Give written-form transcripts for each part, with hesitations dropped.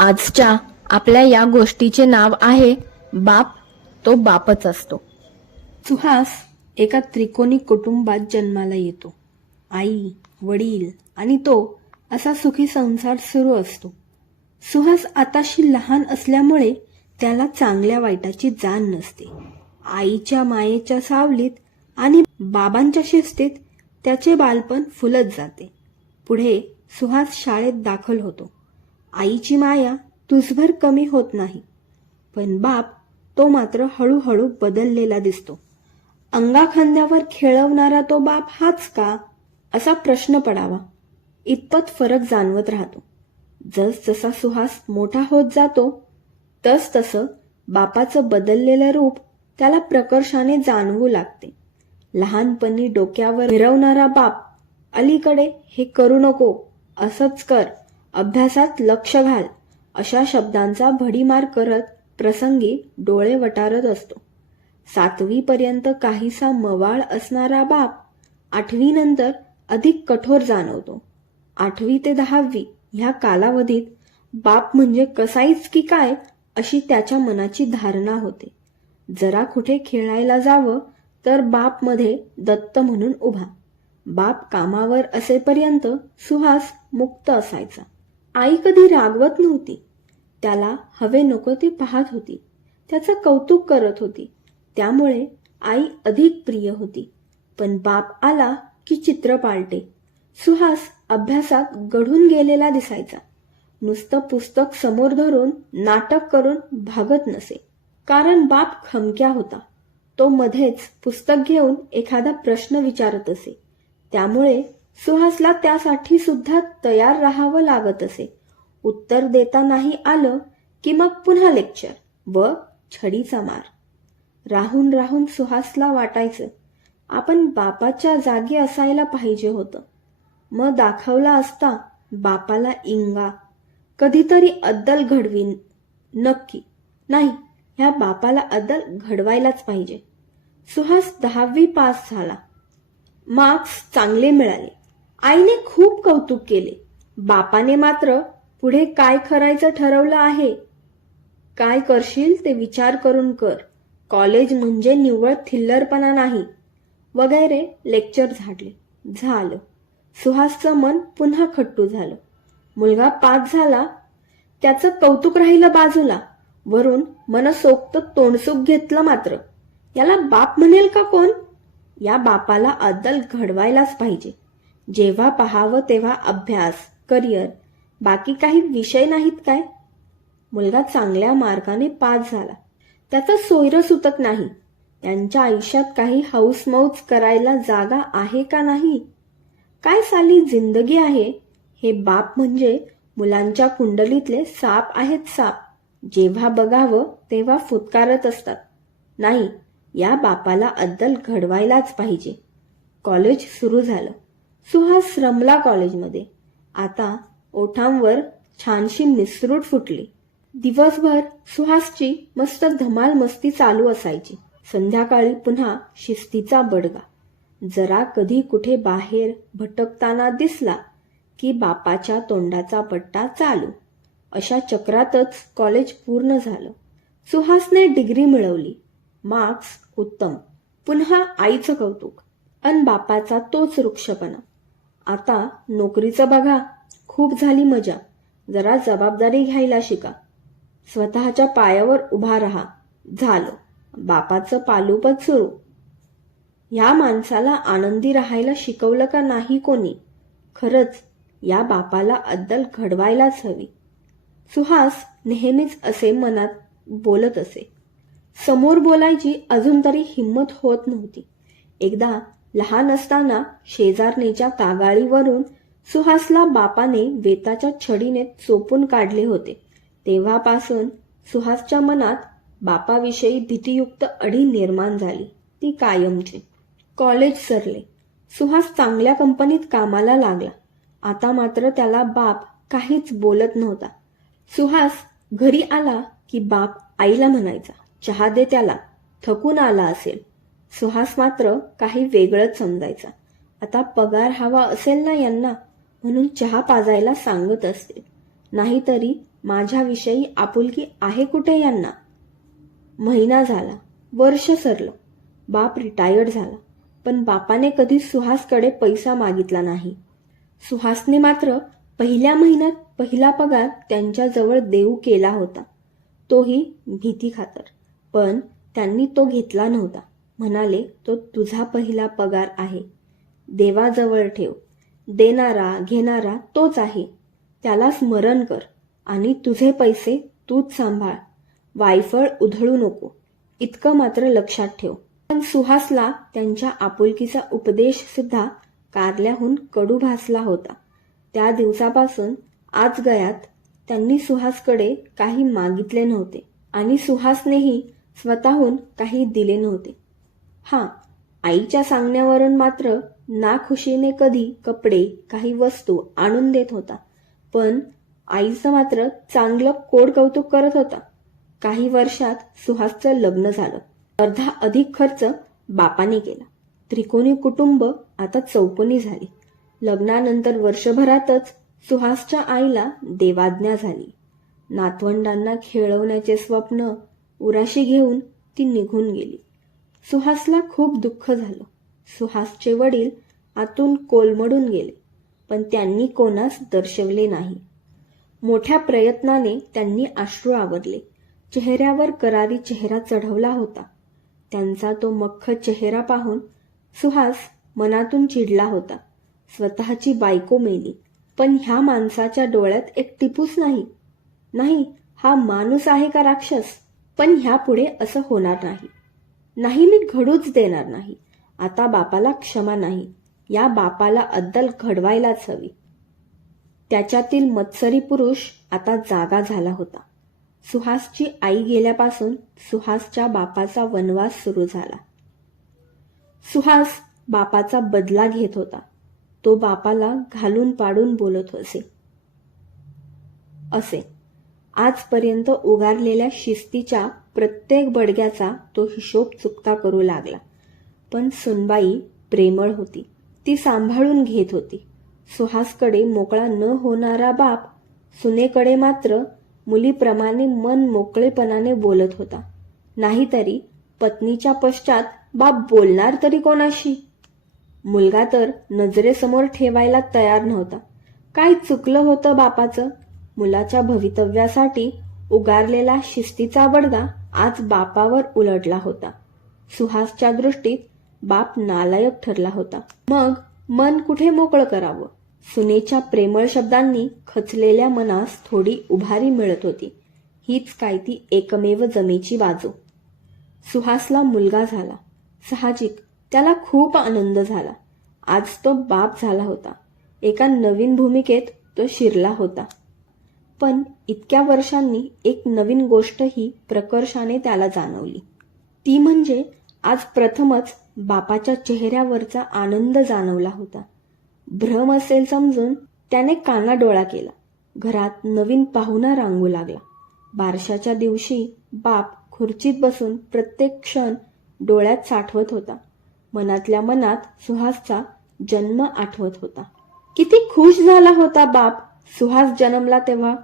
आजच्या आपल्या या गोष्टीचे नाव आहे बाप. तो बापच असतो. सुहास एका त्रिकोणी कुटुंबात जन्माला येतो. आई, वडील आणि तो असा सुखी संसार सुरू असतो. सुहास आताशी लहान असल्यामुळे त्याला चांगल्या वाईटाची जाण नसते. आईच्या मायेच्या सावलीत आणि बाबांच्या शिस्तीत त्याचे बालपण फुलत जाते. पुढे सुहास शाळेत दाखल होतो. आईची माया तुझभर कमी होत नाही, पण बाप तो मात्र हळूहळू बदललेला दिसतो. अंगाखांद्यावर खेळवणारा तो बाप हाच का, असा प्रश्न पडावा इतपत फरक जाणवत राहतो. जसजसा सुहास मोठा होत जातो तसतसं बापाचं बदललेलं रूप त्याला प्रकर्षाने जाणवू लागते. लहानपणी डोक्यावर फिरवणारा बाप अलीकडे हे करू नको, असंच कर, अभ्यासात लक्ष घाल अशा शब्दांचा भडीमार करत प्रसंगी डोळे वटारत असतो. 7वी पर्यंत काहीसा मवाळ असणारा बाप 8वी नंतर अधिक कठोर जाणवतो. 8वी ते 10वी ह्या कालावधीत बाप म्हणजे कसाईच की काय अशी त्याच्या मनाची धारणा होते. जरा कुठे खेळायला जावं तर बाप मध्ये दत्त म्हणून उभा. बाप कामावर असेपर्यंत सुहास मुक्त असायचा. आई कधी रागवत नव्हती. त्याला हवे नको ते पाहत होती, त्याचं कौतुक करत होती. त्यामुळे आई अधिक प्रिय होती. पण बाप आला की चित्र पालटे. सुहास अभ्यासात गढून गेलेला दिसायचा. नुसतं पुस्तक समोर धरून नाटक करून भागत नसे. कारण बाप खमक्या होता. तो मध्येच पुस्तक घेऊन एखादा प्रश्न विचारत असे. त्यामुळे सुहासला त्यासाठी सुद्धा तयार राहावं लागत असे. उत्तर देता नाही आलं की मग पुन्हा लेक्चर व छडीचा मार. राहून राहून सुहासला वाटायचं आपण बापाच्या जागी असायला पाहिजे होतं. मग दाखवला असता बापाला इंगा. कधीतरी अद्दल घडवीन. नक्की नाही, ह्या बापाला अद्दल घडवायलाच पाहिजे. सुहास 10वी पास झाला. मार्क्स चांगले मिळाले. आईने खूप कौतुक केले. बापाने मात्र पुढे काय करायचं ठरवलं आहे, काय करशील ते विचार करून कर, कॉलेज म्हणजे निव्वळ थिल्लरपणा नाही वगैरे लेक्चर झाडले. झालं. सुहासचं मन पुन्हा खट्टू झालं. मुलगा पास झाला, त्याचं कौतुक राहिलं बाजूला, वरून मनसोक्त तोंडसुख घेतलं मात्र. याला बाप म्हणेल का कोण? या बापाला अद्दल घडवायलाच पाहिजे. जेव्हा पाहावं तेव्हा अभ्यास, करिअर, बाकी काही विषय नाहीत काय? मुलगा चांगल्या मार्काने पास झाला. त्याचं सोयरं सुतक नाही. त्यांच्या आयुष्यात काही हौसमौज करायला जागा आहे का नाही? काय साली जिंदगी आहे? हे बाप म्हणजे मुलांच्या कुंडलीतले साप आहेत साप. जेव्हा बघावं तेव्हा फुतकारत असतात. नाही, या बापाला अद्दल घडवायलाच पाहिजे. कॉलेज सुरू झालं. सुहास रमला कॉलेजमध्ये. आता ओठांवर छानशी मिसरूट फुटली. दिवसभर सुहासची मस्त धमाल मस्ती चालू असायची. संध्याकाळी पुन्हा शिस्तीचा बडगा. जरा कधी कुठे बाहेर भटकताना दिसला की बापाच्या तोंडाचा पट्टा चालू. अशा चक्रातच कॉलेज पूर्ण झालं. सुहासने डिग्री मिळवली. मार्क्स उत्तम. पुन्हा आईचं कौतुक अन बापाचा तोच वृक्षपणा. आता नोकरीचं बघा. खूप झाली मजा. जरा जबाबदारी घ्यायला शिका. स्वतःच्या पायावर उभा राहा. झालं. बापाचं पालुपद सुरू. ह्या माणसाला आनंदी राहायला शिकवलं का नाही कोणी? खरंच या बापाला अद्दल घडवायलाच हवी. सुहास नेहमीच असे मनात बोलत असे. समोर बोलायची अजून तरी हिंमत होत नव्हती. एकदा लहान असताना शेजारणीच्या कागाळीवरून सुहासला बापाने वेताच्या छडीने चोपून काढले होते. तेव्हापासून सुहासच्या मनात बापाविषयी भीतीयुक्त अढी निर्माण झाली, ती कायमची. कॉलेज सरले. सुहास चांगल्या कंपनीत कामाला लागला. आता मात्र त्याला बाप काहीच बोलत नव्हता. सुहास घरी आला की बाप आईला म्हणायचा, चहा दे त्याला, थकून आला असेल. सुहास मात्र काही वेगळंच समजायचा. आता पगार हवा असेल ना यांना, म्हणून चहा पाजायला सांगत असतील. नाहीतरी माझ्याविषयी आपुलकी आहे कुठे यांना? महिना झाला, वर्ष सरलं, बाप रिटायर्ड झाला, पण बापाने कधी सुहासकडे पैसा मागितला नाही. सुहासने मात्र पहिल्या महिन्यात पहिला पगार त्यांच्याजवळ देऊ केला होता, तोही भीती खातर. पण त्यांनी तो घेतला नव्हता. म्हणाले, तो तुझा पहिला पगार आहे, देवाजवळ ठेव. देणारा घेणारा तोच आहे, त्याला स्मरण कर आणि तुझे पैसे तूच सांभाळ. वायफळ उधळू नको, इतकं मात्र लक्षात ठेव. पण सुहासला त्यांच्या आपुलकीचा उपदेश सुद्धा कारल्याहून कडू भासला होता. त्या दिवसापासून आज गयात त्यांनी सुहासकडे काही मागितले नव्हते आणि सुहासनेही स्वतःहून काही दिले नव्हते. हां, आईच्या सांगण्यावरून मात्र नाखुशीने कधी कपडे, काही वस्तू आणून देत होता. पण आईचं मात्र चांगलं कोड कौतुक करत होता. काही वर्षात सुहासचं लग्न झालं. अर्धा अधिक खर्च बापाने केला. त्रिकोणी कुटुंब आता चौकोनी झाली. लग्नानंतर वर्षभरातच सुहासच्या आईला देवाज्ञा झाली. नातवंडांना खेळवण्याचे स्वप्न उराशी घेऊन ती निघून गेली. सुहासला खूप दुःख झालं. सुहासचे वडील आतून कोलमडून गेले, पण त्यांनी कोणास दर्शवले नाही. मोठ्या प्रयत्नाने त्यांनी अश्रू आवरले. चेहऱ्यावर करारी चेहरा चढवला होता. त्यांचा तो मख्ख चेहरा पाहून सुहास मनातून चिडला होता. स्वतःची बायको मेली, पण ह्या माणसाच्या डोळ्यात एक टिपूस नाही. नाही, हा माणूस आहे का राक्षस? पण ह्यापुढे असं होणार नाही. नाही, मी घडूच देणार नाही. आता बापाला क्षमा नाही. या बापाला अद्दल घडवायलाच हवी. त्याच्यातील मत्सरी पुरुष आता जागा झाला होता. सुहासची आई गेल्यापासून सुहासच्या बापाचा वनवास सुरू झाला. सुहास बापाचा बदला घेत होता. तो बापाला घालून पाडून बोलत असे. आजपर्यंत उगारलेल्या शिस्तीच्या प्रत्येक बडग्याचा तो हिशोब चुकता करू लागला. पण सुनबाई प्रेमळ होती. ती सांभाळून घेत होती. सुहासकडे मोकळा न होणारा बाप सुनेकडे मात्र मुलीप्रमाणे मन मोकळेपणाने बोलत होता. नाहीतरी पत्नीच्या पश्चात बाप बोलणार तरी कोणाशी? मुलगा तर नजरेसमोर ठेवायला तयार नव्हता. काय चुकलं होतं बापाचं? मुलाच्या भवितव्यासाठी उगारलेला शिस्तीचा बडगा आज बापावर उलटला होता. सुहासच्या दृष्टीत बाप नालायक ठरला होता. मग मन कुठे मोकळं करावं? सुनेच्या प्रेमळ शब्दांनी खचलेल्या मनास थोडी उभारी मिळत होती. हीच काय ती एकमेव जमेची बाजू. सुहासला मुलगा झाला. साहजिक त्याला खूप आनंद झाला. आज तो बाप झाला होता. एका नवीन भूमिकेत तो शिरला होता. पण इतक्या वर्षांनी एक नवीन गोष्टही प्रकर्षाने त्याला जाणवली. ती म्हणजे आज प्रथमच बापाच्या चेहऱ्यावरचा आनंद जाणवला होता. भ्रम असेल समजून त्याने कानाडोळा केला. घरात नवीन पाहुणा रांगू लागला. बारशाच्या दिवशी बाप खुर्चीत बसून प्रत्येक क्षण डोळ्यात साठवत होता. मनातल्या मनात सुहासचा जन्म आठवत होता. किती खुश झाला होता बाप सुहास जन्मला तेव्हा.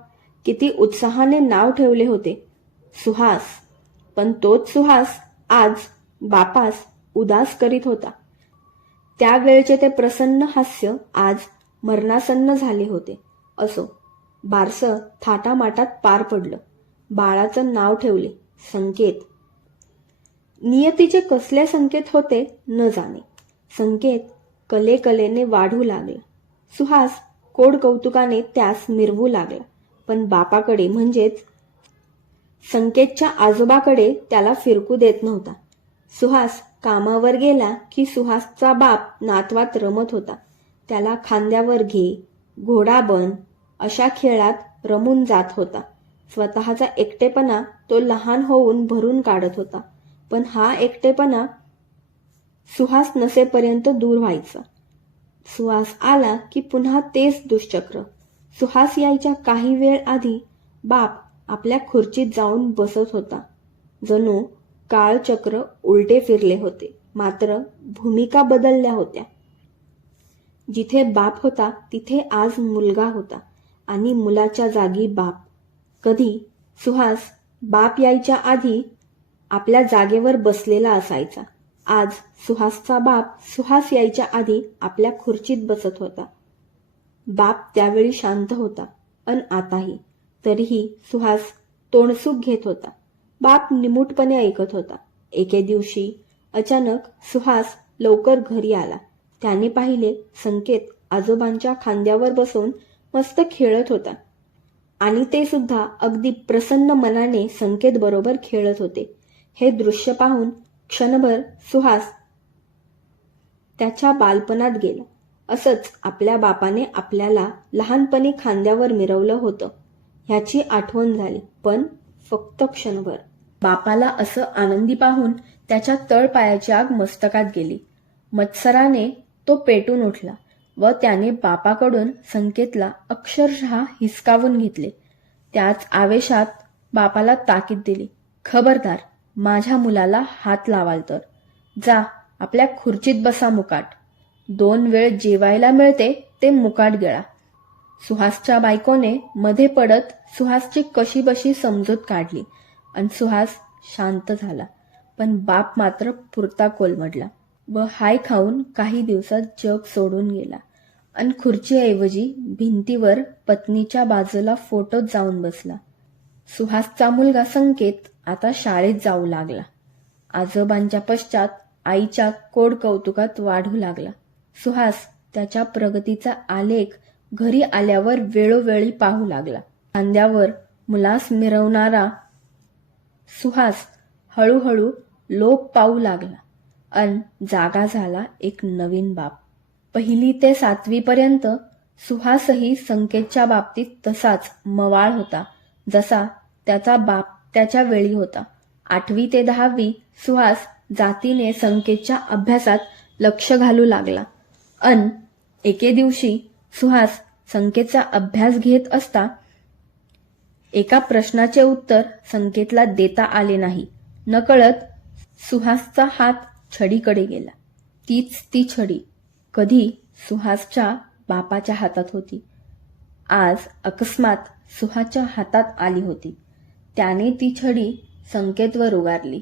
किती उत्साहाने नाव ठेवले होते, सुहास. पण तोच सुहास आज बापास उदास करीत होता. त्यावेळचे ते प्रसन्न हास्य आज मरणासन्न झाले होते. असो, बारसं थाटामाटात पार पडलं. बाळाचं नाव ठेवले. संकेत. नियतीचे कसले संकेत होते न जाणे. संकेत कलेकलेने वाढू लागला. सुहास कोड कौतुकाने त्यास मिरवू लागला. पण बापाकडे म्हणजेच संकेतच्या आजोबाकडे त्याला फिरकू देत नव्हता. सुहास कामावर गेला की सुहासचा बाप नातवात रमत होता. त्याला खांद्यावर घे, घोडा बन अशा खेळात रमून जात होता. स्वतःचा एकटेपणा तो लहान होऊन भरून काढत होता. पण हा एकटेपणा सुहास नसेपर्यंत दूर व्हायचा. सुहास आला की पुन्हा तेच दुष्चक्र. सुहास यायच्या काही वेळ आधी बाप आपल्या खुर्चीत जाऊन बसत होता. जणू काळचक्र उलटे फिरले होते. मात्र भूमिका बदलल्या होत्या. जिथे बाप होता तिथे आज मुलगा होता आणि मुलाच्या जागी बाप. कधी सुहास बाप यायच्या आधी आपल्या जागेवर बसलेला असायचा. आज सुहासचा बाप सुहास यायच्या आधी आपल्या खुर्चीत बसत होता. बाप त्यावेळी शांत होता, अन आताही. तरीही सुहास तोंडसुख घेत होता. बाप निमूटपणे ऐकत होता. एके दिवशी अचानक सुहास लवकर घरी आला. त्याने पाहिले संकेत आजोबांच्या खांद्यावर बसून मस्त खेळत होता आणि ते सुद्धा अगदी प्रसन्न मनाने संकेत बरोबर खेळत होते. हे दृश्य पाहून क्षणभर सुहास त्याच्या बालपणात गेला. असंच आपल्या बापाने आपल्याला लहानपणी खांद्यावर मिरवलं होतं ह्याची आठवण झाली, पण फक्त क्षणभर. बापाला असं आनंदी पाहून त्याच्या तळपायाची आग मस्तकात गेली. मत्सराने तो पेटून उठला व त्याने बापाकडून संकेतला अक्षरशः हिसकावून घेतले. त्याच आवेशात बापाला ताकीद दिली, खबरदार, माझ्या मुलाला हात लावाल तर जा आपल्या खुर्चीत बसा मुकाट. 2 वेळ जेवायला मिळते ते मुकाट गिळा. सुहासच्या बायकोने मध्ये पडत सुहासची कशीबशी समजूत काढली आणि सुहास शांत झाला. पण बाप मात्र पुरता कोलमडला व हाय खाऊन काही दिवसात जग सोडून गेला आणि खुर्चीऐवजी भिंतीवर पत्नीच्या बाजूला फोटोत जाऊन बसला. सुहासचा मुलगा संकेत आता शाळेत जाऊ लागला. आजोबांच्या पश्चात आईच्या कोड कौतुकात वाढू लागला. सुहास त्याच्या प्रगतीचा आलेख घरी आल्यावर वेळोवेळी पाहू लागला. खांद्यावर मुलास मिरवणारा सुहास हळूहळू लोप पाहू लागला अन जागा झाला एक नवीन बाप. 1ली ते 7वी पर्यंत सुहासही संकेतच्या बाबतीत तसाच मवाळ होता जसा त्याचा बाप त्याच्या वेळी होता. 8वी ते 10वी सुहास जातीने संकेतच्या अभ्यासात लक्ष घालू लागला अन एके दिवशी सुहास संकेतचा अभ्यास घेत असता एका प्रश्नाचे उत्तर संकेतला देता आले नाही. नकळत सुहासचा हात छडीकडे गेला. तीच ती छडी कधी सुहासच्या बापाच्या हातात होती, आज अकस्मात सुहासच्या हातात आली होती. त्याने ती छडी संकेतवर उगारली.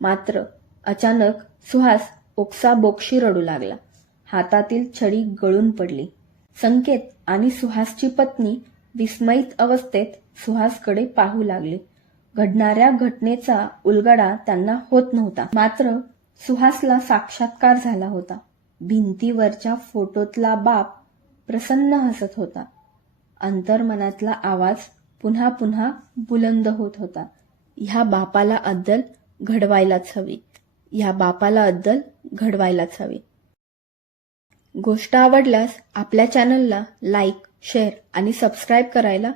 मात्र अचानक सुहास ओक्साबोक्शी रडू लागला. हातातील छडी गळून पडली. संकेत आणि सुहासची पत्नी विस्मयित अवस्थेत सुहासकडे पाहू लागले. घडणाऱ्या घटनेचा उलगडा त्यांना होत नव्हता. मात्र सुहासला साक्षात्कार झाला होता. भिंतीवरच्या फोटोतला बाप प्रसन्न हसत होता. अंतर्मनातला आवाज पुन्हा पुन्हा बुलंद होत होता, ह्या बापाला अद्दल घडवायलाच हवी, ह्या बापाला अद्दल घडवायलाच हवी. गोष्ट आवडल्यास आपल्या चॅनलला लाईक, शेअर आणि सबस्क्राईब करायला